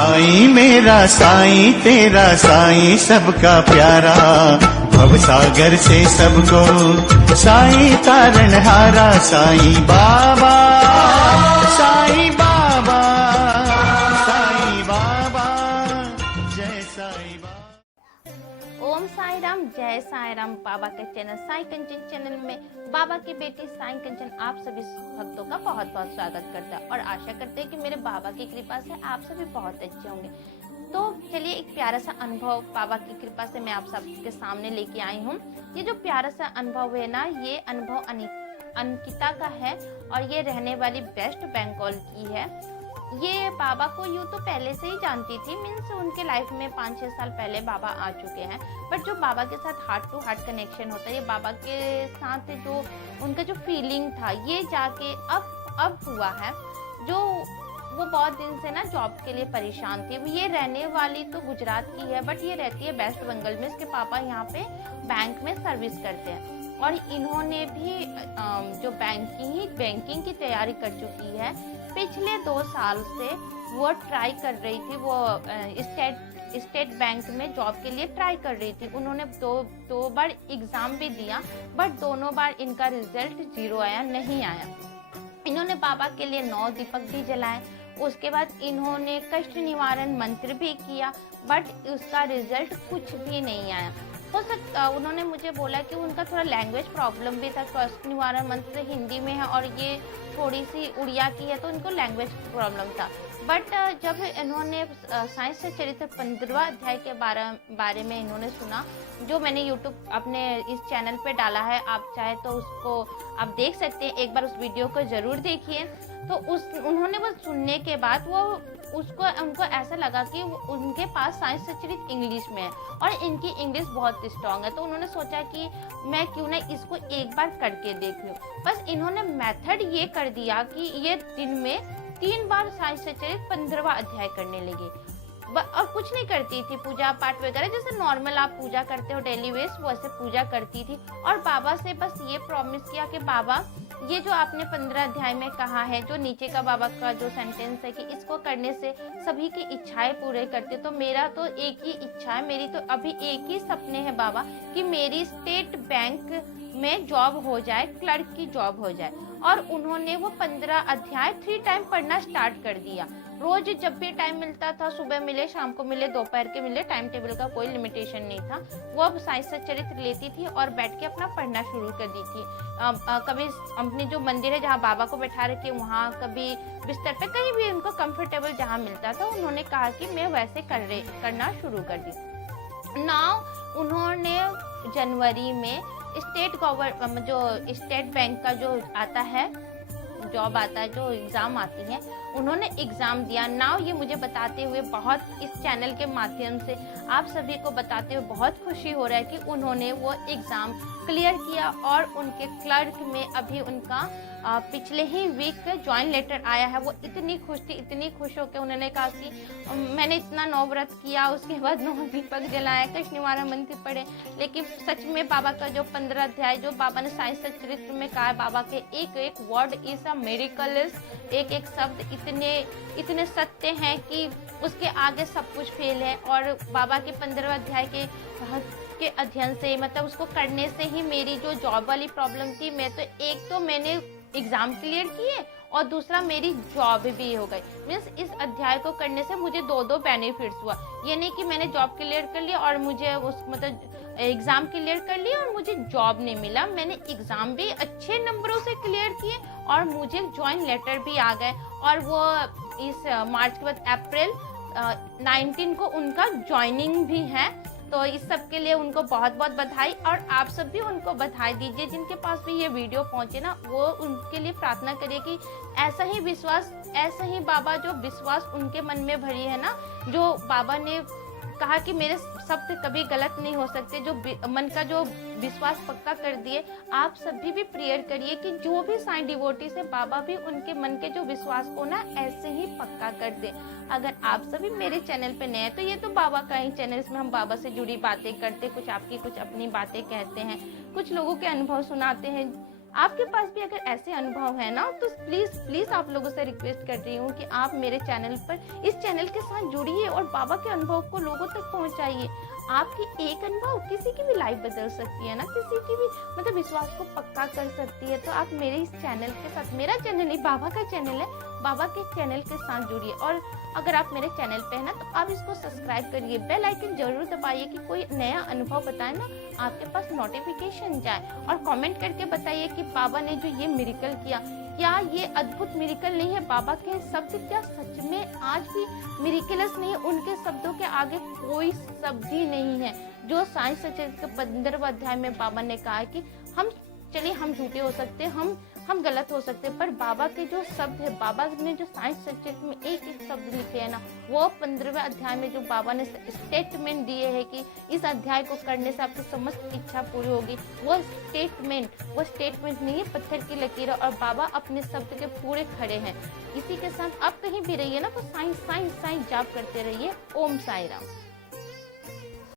साईं मेरा साईं तेरा साईं सबका प्यारा, भव सागर से सबको साईं तारणहारा। साईं बाबा साईं बाबा साईं बाबा जय साईं बाबा। ओम साई राम, जय साई राम। बाबा के चैनल साई कंचन चैनल में बाबा की बेटी साई कंचन आप सभी भक्तों का बहुत बहुत स्वागत करता है और आशा करते हैं कि मेरे बाबा की कृपा से आप सभी बहुत अच्छे होंगे। तो चलिए एक प्यारा सा अनुभव बाबा की कृपा से मैं आप सबके सामने लेके आई हूँ। ये जो प्यारा सा अनुभव है ना, ये अनुभव अंकिता का है और ये रहने वाली वेस्ट बंगाल की है। ये बाबा को यूँ तो पहले से ही जानती थी, मीन्स उनके लाइफ में 5-6 साल पहले बाबा आ चुके हैं, बट जो बाबा के साथ हार्ट टू हार्ट कनेक्शन होता है, ये बाबा के साथ जो उनका जो फीलिंग था ये जाके अब हुआ है। जो वो बहुत दिन से ना जॉब के लिए परेशान थी। ये रहने वाली तो गुजरात की है, बट ये रहती है वेस्ट बंगाल में। इसके पापा यहाँ पे बैंक में सर्विस करते हैं और इन्होंने भी जो बैंकिंग की तैयारी कर चुकी है। पिछले 2 साल से वो ट्राई कर रही थी, वो स्टेट बैंक में जॉब के लिए ट्राई कर रही थी। उन्होंने दो बार एग्जाम भी दिया, बट दोनों बार इनका रिजल्ट 0 आया, नहीं आया। इन्होंने बाबा के लिए 9 दीपक भी जलाए। उसके बाद इन्होंने कष्ट निवारण मंत्र भी किया, बट उसका रिजल्ट कुछ भी नहीं आया। हो सकता उन्होंने मुझे बोला कि उनका थोड़ा लैंग्वेज प्रॉब्लम भी था। कष्ट निवारण मंत्र हिंदी में है और ये थोड़ी सी उड़िया की है, तो उनको लैंग्वेज प्रॉब्लम था। बट जब इन्होंने साइंस से चरित्र 15वां अध्याय के बारे में इन्होंने सुना, जो मैंने यूट्यूब अपने इस चैनल पे डाला है, आप चाहे तो उसको आप देख सकते हैं, एक बार उस वीडियो को ज़रूर देखिए। तो उन्होंने वो सुनने के बाद उनको ऐसा लगा कि उनके पास साइंस से चरित्र इंग्लिश में है और इनकी इंग्लिश बहुत स्ट्रांग है। तो उन्होंने सोचा कि मैं क्यों ना इसको एक बार करके देख लूँ। बस इन्होंने मेथड ये कर दिया कि ये दिन में 3 बार साइंस से चरित्र 15वां अध्याय करने लगी और कुछ नहीं करती थी, पूजा पाठ वगैरह जैसे नॉर्मल आप पूजा करते हो डेली वेस, वैसे पूजा करती थी। और बाबा से बस ये प्रॉमिस किया कि बाबा ये जो आपने 15 अध्याय में कहा है, जो नीचे का बाबा का जो सेंटेंस है कि इसको करने से सभी की इच्छाएं पूरे करते, तो मेरा तो एक ही इच्छा है, मेरी तो अभी एक ही सपने हैं बाबा कि मेरी स्टेट बैंक में जॉब हो जाए, क्लर्क की जॉब हो जाए। और उन्होंने वो 15 अध्याय 3 टाइम पढ़ना स्टार्ट कर दिया। रोज जब भी टाइम मिलता था, सुबह मिले, शाम को मिले, दोपहर के मिले, टाइम टेबल का कोई लिमिटेशन नहीं था। वो अब साइंस से चरित्र लेती थी और बैठ के अपना पढ़ना शुरू कर दी थी। कभी अपने जो मंदिर है जहाँ बाबा को बैठा रखे वहाँ, कभी बिस्तर पे, कहीं भी उनको कंफर्टेबल जहाँ मिलता था, उन्होंने कहा कि मैं वैसे करना शुरू कर दी। नाउ उन्होंने जनवरी में स्टेट बैंक का जो आता है, जॉब आता है, जो एग्ज़ाम आती है, उन्होंने एग्ज़ाम दिया। नाउ ये मुझे बताते हुए बहुत, इस चैनल के माध्यम से आप सभी को बताते हुए बहुत खुशी हो रहा है कि उन्होंने वो एग्ज़ाम क्लियर किया और उनके क्लर्क में अभी उनका पिछले ही वीक ज्वाइन लेटर आया है। वो इतनी खुश थी, इतनी खुश होकर उन्होंने कहा कि मैंने इतना 9 व्रत किया, उसके बाद 9 दीपक जलाया, कष्ट निवारण मंत्र पढ़े, लेकिन सच में बाबा का जो 15 अध्याय जो बाबा ने साइंस से चरित्र में कहा है, बाबा के एक एक वर्ड इज अ मिरेकल, एक एक शब्द इतने सत्य हैं कि उसके आगे सब कुछ फेल है। और बाबा के 15 अध्याय के अध्ययन से, मतलब उसको करने से ही मेरी जो जॉब वाली प्रॉब्लम थी, मैंने एग्जाम क्लियर किए और दूसरा मेरी जॉब भी हो गई। मीन्स इस अध्याय को करने से मुझे 2 बेनिफिट्स हुआ। ये नहीं कि मैंने जॉब क्लियर कर लिया और मुझे एग्जाम क्लियर कर लिया और मुझे जॉब नहीं मिला। मैंने एग्जाम भी अच्छे नंबरों से क्लियर किए और मुझे ज्वाइन लेटर भी आ गए। और वो इस मार्च के बाद अप्रैल 19 को उनका ज्वाइनिंग भी है। तो इस सब के लिए उनको बहुत बहुत बधाई। और आप सब भी उनको बधाई दीजिए जिनके पास भी ये वीडियो पहुंचे ना, वो उनके लिए प्रार्थना करिए कि ऐसा ही विश्वास, ऐसा ही बाबा जो विश्वास उनके मन में भरी है ना, जो बाबा ने कहा कि मेरे शब्द कभी गलत नहीं हो सकते, जो मन का जो विश्वास पक्का कर दिए, आप सभी भी प्रेयर करिए कि जो भी साईं डिवोटी से बाबा भी उनके मन के जो विश्वास को ना ऐसे ही पक्का कर दे। अगर आप सभी मेरे चैनल पे नए हैं तो ये तो बाबा का ही चैनल, इसमें हम बाबा से जुड़ी बातें करते, कुछ आपकी कुछ अपनी बातें कहते हैं, कुछ लोगों के अनुभव सुनाते हैं आपके पास भी अगर ऐसे अनुभव है ना, तो प्लीज आप लोगों से रिक्वेस्ट कर रही हूँ कि आप मेरे चैनल पर, इस चैनल के साथ जुड़िए और बाबा के अनुभव को लोगों तक पहुँचाइए। आपकी एक अनुभव किसी की भी लाइफ बदल सकती है ना, किसी की भी मतलब विश्वास को पक्का कर सकती है। तो आप मेरे इस चैनल के साथ, मेरा चैनल नहीं बाबा का चैनल है, बाबा के चैनल के साथ जुड़िए। और अगर आप मेरे चैनल पे है ना, तो आप इसको सब्सक्राइब करिए, बेल आइकन जरूर दबाइए कि कोई नया अनुभव बताए ना आपके पास नोटिफिकेशन जाए। और कमेंट करके बताइए कि बाबा ने जो ये मिरेकल किया, क्या ये अद्भुत मिरेकल नहीं है? बाबा के शब्द क्या सच में आज भी मिरेकलस नहीं है? उनके शब्दों के आगे कोई शब्द ही नहीं है। जो साइंस सचेत के 15वें अध्याय में बाबा ने कहा है कि हम झूठे हो सकते हैं, हम गलत हो सकते हैं, पर बाबा के जो शब्द है, बाबा ने जो साइंस सब्जेक्ट में एक एक शब्द लिखे हैं ना, वो 15वें अध्याय में जो बाबा ने स्टेटमेंट दिए है कि इस अध्याय को करने से आपकी समस्त इच्छा पूरी होगी, वो स्टेटमेंट नहीं है पत्थर की लकीर। और बाबा अपने शब्द के पूरे खड़े हैं। इसी के साथ आप कहीं भी रहिए ना, तो साइंस जाप करते रहिए। ओम साई राम।